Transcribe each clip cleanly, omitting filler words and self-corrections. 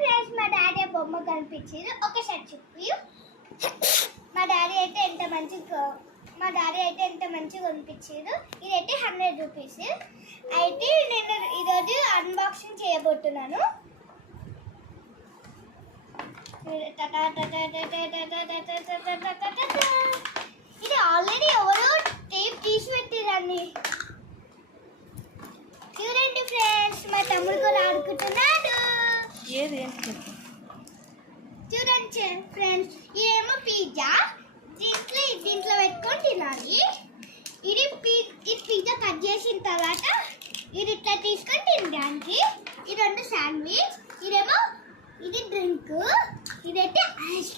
Friends, మా daddy బొమ్మ కనిపించింది. ఒకసారి చెప్పి మా డాడీ అయితే ఎంత మంచిగా కనిపించారు. ఇదైతే 100 రూపీస్. అయితే నేను ఈరోజు అన్బాక్సింగ్ చేయబోతున్నాను. ఇది ఆల్రెడీ ఎవరో టేప్ తీసి పెట్టిరండి. చూడండి ఫ్రెండ్స్, మా తమ్ముడు కూడా ఆడుకుంటున్నాడు. చూడండి ఫ్రెండ్స్, ఇదేమో పిజ్జా. దీంట్లో పెట్టుకొని తినాలి. ఇది పిజ్జా కట్ చేసిన తర్వాత ఇది ఇట్లా తీసుకొని తినడానికి. ఇది 2 శాండ్విచ్. ఇది డ్రింక్. ఇదైతే ఐస్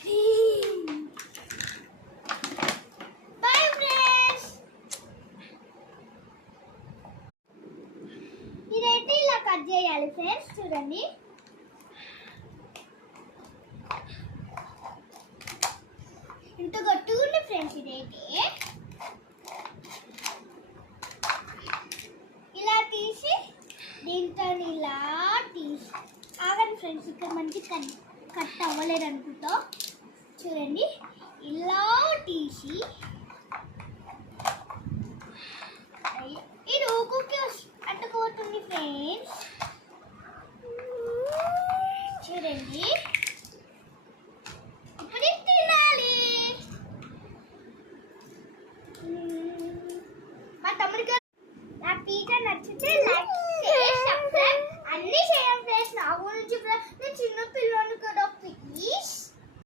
క్రీమ్. Bye friends. ఇదైతే ఇలా కట్ చేయాలి ఫ్రెండ్స్. చూడండి, ఇంత గట్టిగా ఉంది ఫ్రెండ్స్. ఇదైతే ఇలా తీసి దీంతో ఇలా తీసి ఆగండి ఫ్రెండ్స్, ఇక్కడ మంచి కట్ అవ్వలేదు అనుకుంటా. చూడండి, ఇలా తీసి ఇది ఊకుకి అంటుకోతుంది ఫ్రెండ్స్. చూడండి,